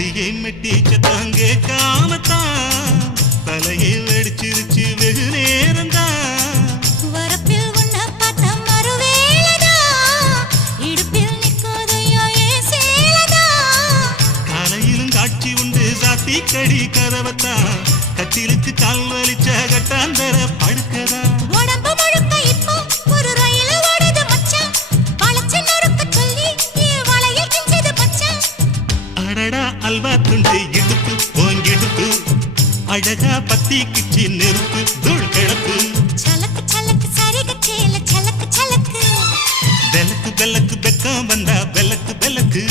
அடியை மெட்டி சத்தம் கேட்காமத்தான் தலையை வெடிச்சிருச்சு வெகு நேரம்தான் வரப்பில் உன்னை பார்த்த மறுவேளைதான் இடுப்பில் நிற்காதையா ஏன் சேலதான் காலையிலும் காட்சி உண்டு சாத்தி கடி கதவத்தான் கட்டிலுக்கு கால் வலிச்ச கட்டாந்தர படுக்கதா உடம்பு முழுக்க இப்போ ஒரு ரயில் ஓடுது மச்சான் வளைச்சு நறுக்க சொல்லி என் வளையல் கிஞ்சது மச்சான் அடடா அல்வா துண்டு இடுப்பு போங்கிடுப்பு அழகா பத்தி கிச்சி நெருப்பு தூள் கிளப்பு சலக்கு சலக்கு சரிக சேல சலக்கு சலக்கு பெலக்கு பெலக்கு பெக்கம் வந்தா பெலக்கு பெலக்கு